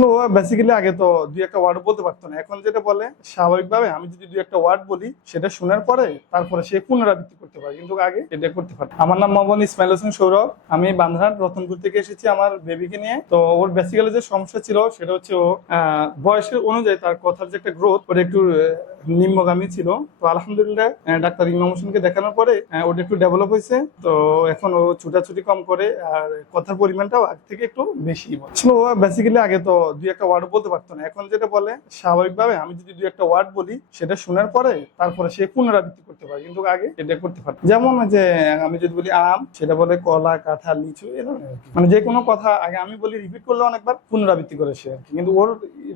ও basically আগে তো দুই একটা ওয়ার্ড বলতে পারতো না। এখন যেটা বলে, স্বাভাবিকভাবে আমি যদি দুই একটা ওয়ার্ড বলি, সেটা শোনার পরে তারপরে সে পুনরাবৃত্তি করতে পারে। কিন্তু আগে এটা করতে পারে। আমার নাম মোহাম্মদ ইসমাইল হোসেন সৌরভ। আমি বান্ধরার রতনপুর থেকে এসেছি আমার বেবিকে নিয়ে। তো ওর বেসিক্যালি যে সমস্যা ছিল, সেটা হচ্ছে ও বয়সের অনুযায়ী তার কথার যে একটা গ্রোথ ওটা একটু নিম্নগামী ছিল। তো আলহামদুলিল্লাহ ডাক্তার ইমাম হোসেনকে দেখানোর পরে ওটা একটু ডেভেলপ হয়েছে। তো এখন ও ছুটাছুটি কম করে, আর কথার পরিমাণটাও আগে থেকে একটু বেশি। ও বেসিক্যালি আগে তো দুই একটা ওয়ার্ড বলতে পারতো না। এখন যেটা বলে, স্বাভাবিকভাবে আমি যদি দুই একটা ওয়ার্ড বলি, সেটা শোনার পরে তারপরে সে পুনরাবৃত্তি করতে পারে। কিন্তু আগে এটা করতে পারে যেমন যে, আমি যদি বলি আম, সেটা বলে কলা, কাঁঠাল, লিচু, এ ধরনের মানে যে কোনো কথা আগে আমি বলি রিপিট করলে অনেকবার পুনরাবৃত্তি করে সে। কিন্তু ওর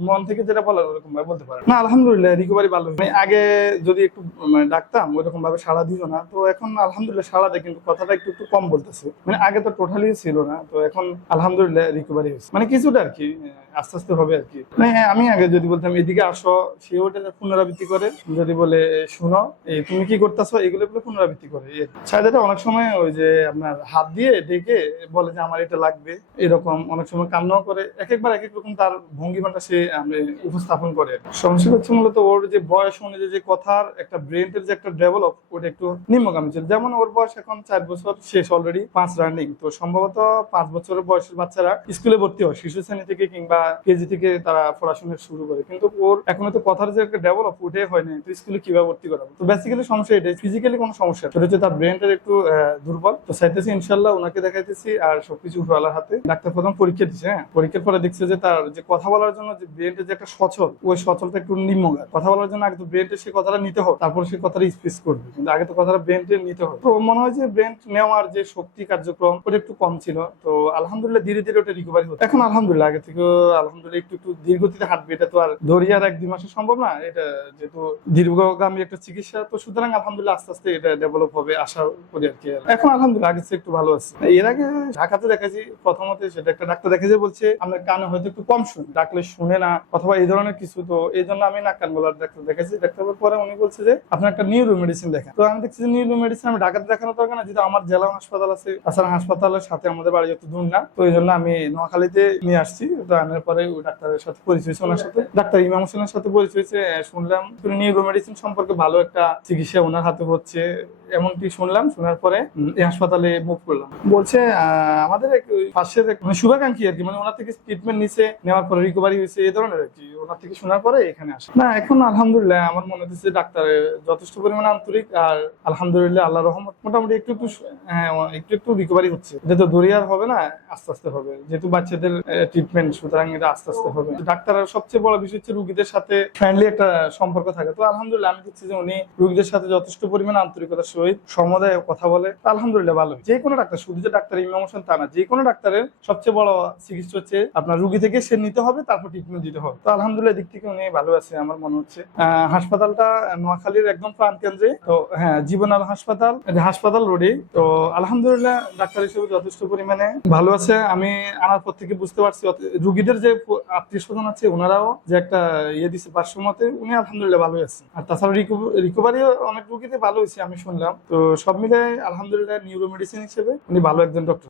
মন থেকে যেটা বলার ওরকম বলতে পারে না। আলহামদুলিল্লাহ রিকভারি ভালো আগে যদি একটু মানে ডাকতাম, ওইরকম ভাবে সাড়া দিত না। তো এখন আলহামদুলিল্লাহ সাড়া দেয়, কিন্তু কথাটা একটু একটু কম বলতেছে। মানে আগে তো টোটালি ছিল না, তো এখন আলহামদুলিল্লাহ রিকভারি হয়েছে। মানে কিছুটা আর কি আস্তে আস্তে হবে আর কি মানে আমি আগে যদি বলতাম, এদিকে আসো, সে ওটা পুনরাবৃত্তি করে। যদি বলে, শুনো, এই তুমি কি করতেছো? এগুলো বলে পুনরাবৃত্তি করে। চাহিদাটা অনেক সময় ওই যে আপনার হাত দিয়ে ডেকে বলে যে, আমার এটা লাগবে। এরকম অনেক সময় কান্নাও করে। এক একবার এক এক রকম তার ভঙ্গিমাটা সে, আমি উপস্থাপন করে। সমস্যা হচ্ছে মূলত ওর যে বয়স অনুযায়ী যে কথার একটা ব্রেনের যে একটা ডেভেলপ ওটা একটু নিম্নগামী ছিল। যেমন ওর বয়স এখন চার বছর, শেষ অলরেডি পাঁচ রানিং তো সম্ভবত পাঁচ বছরের বয়সের বাচ্চারা স্কুলে ভর্তি হয়, শিশু শ্রেণি থেকে কিংবা কেজি থেকে তারা পড়াশোনা শুরু করে। কিন্তু ওর এখনও তো কথার যে একটা ডেভেলপ ওঠে হয়নি তো স্কুলে কীভাবে ভর্তি করাবো? তো বেসিক্যালি সমস্যা এটাই। ফিজিক্যালি কোনো সমস্যা। সেটা হচ্ছে তার ব্রেনটা একটু দুর্বল। তো চাইতেছি ইনশাল্লাহ ওনাকে দেখাইতেছি আর সবকিছু উপরওয়ালার হাতে। ডাক্তার প্রথম পরীক্ষা দিচ্ছে হ্যাঁ? পরীক্ষার পরে দেখছে যে তার যে কথা বলার জন্য যে ব্রেনটা যে একটা সচল, ওই সচলটা একটু নিম্নগার কথা বলার জন্য আগে তো ব্রেনটা সে কথাটা নিতে হবে, তারপর সে কথাটা স্পিচ করবে। কিন্তু আগে তো কথাটা ব্রেনটা নিতে হবে। তো মনে হয় যে ব্রেন নেওয়ার যে শক্তি কার্যক্রম, ওটা একটু কম ছিল। তো আলহামদুলিল্লাহ ধীরে ধীরে ওটা রিকভারি হচ্ছে। এখন আলহামদুলিল্লাহ, আগে থেকে আলহামদুলিল্লাহ একটু একটু ধীরগতিতে হাঁটবে, এটা তো আর ধরিয়ে আর এক দুই মাসে সম্ভব না। এটা যেহেতু দীর্ঘগামী একটা চিকিৎসা, তো সুতরাং আলহামদুলিল্লাহ আস্তে আস্তে এটা ডেভেলপ হবে আশা করি আর কি। এখন আলহামদুলিল্লাহ আগে একটু ভালো আছে। এর আগে ঢাকাতে দেখাচ্ছি প্রথমত সেটা একটা ডাক্তার দেখেছে বলছে আপনার কানে হয়তো একটু কম শুনে। ডাকলে শুনে না, অথবা এই ধরনের কিছু, তো এই জন্য আমি নাক কান গলার ডাক্তার দেখেছি ডাক্তারের পরে উনি বলছে যে, আপনার একটা নিউরো মেডিসিন দেখা তো আমি দেখছি যে নিউরো মেডিসিন আমি ঢাকাতে দেখানো দরকার না যেহেতু আমার জেলা হাসপাতাল আছে। তাছাড়া হাসপাতালের সাথে আমাদের বাড়ি যত দূর না, তো ওই জন্য আমি নোয়াখালীতে নিয়ে আসছি। তো আনার পরে ওই ডাক্তারের সাথে পরিচয় হয়েছে ওনার সাথে। ডাক্তার ইমাম হোসেনের সাথে পরিচয় হয়েছে। শুনলাম নিউরো মেডিসিন সম্পর্কে ভালো একটা চিকিৎসা ওনার হাতে হচ্ছে। এমনটি শুনলাম শোনার পরে এই হাসপাতালে মুভ করলাম। বলছে আমাদের পাশের মানে শুভাকাঙ্ক্ষী আর কি মানে ওনার থেকে ট্রিটমেন্ট নিছে নেওয়ার পরে রিকভারি হয়েছে এই ধরনের আর কি। ওনার থেকে শোনার পরে এখানে আসে। না এখন আলহামদুলিল্লাহ আমার মনে হচ্ছে ডাক্তার যথেষ্ট পরিমাণে আন্তরিক আর আলহামদুলিল্লাহ আল্লাহ রহমত মোটামুটি একটু একটু হ্যাঁ একটু একটু রিকভারি হচ্ছে। এটা তো দরিয়ার হবে না আস্তে আস্তে হবে। যেহেতু বাচ্চাদের ট্রিটমেন্ট সুতরাং এটা আস্তে আস্তে হবে। ডাক্তারের সবচেয়ে বড় বিষয় হচ্ছে রুগীদের সাথে ফ্রেন্ডলি একটা সম্পর্ক থাকে। তো আলহামদুলিল্লাহ আমি দেখছি যে উনি রুগীদের সাথে যথেষ্ট পরিমাণে আন্তরিকতার সহিত সমুদায় কথা বলে আলহামদুলিল্লাহ ভালো যে কোনো ডাক্তার, শুধু যে ডাক্তার ইমাম হোসেন তা না যে কোনো ডাক্তারের সবচেয়ে বড় চিকিৎসা হচ্ছে আপনার রুগী থেকে সে নিতে হবে, তারপর ট্রিটমেন্ট দিতে হবে। তো আলহামদুলিল্লাহ দিক থেকে উনি ভালো আছে, আমার মনে হচ্ছে। হাসপাতালটা নোয়াখালীর একদম প্রাণ কেন্দ্রে। তো হ্যাঁ জীবন আলো হাসপাতাল হাসপাতাল রোডে। তো, আলহামদুলিল্লাহ, ডাক্তার হিসেবে যথেষ্ট পরিমাণে ভালো আছে। আমি আনার পর থেকে বুঝতে পারছি রুগীদের যে আত্মীয় স্বজন আছে ওনারাও যে একটা ইয়ে দিচ্ছে পার্শ্বমতে উনি আলহামদুলিল্লাহ ভালো আছে আর তাছাড়া রিকভারি অনেক রুগীতে ভালো হয়েছে, আমি শুনলাম। তো সব মিলে আলহামদুলিল্লাহ নিউরো মেডিসিন হিসেবে উনি ভালো একজন ডক্টর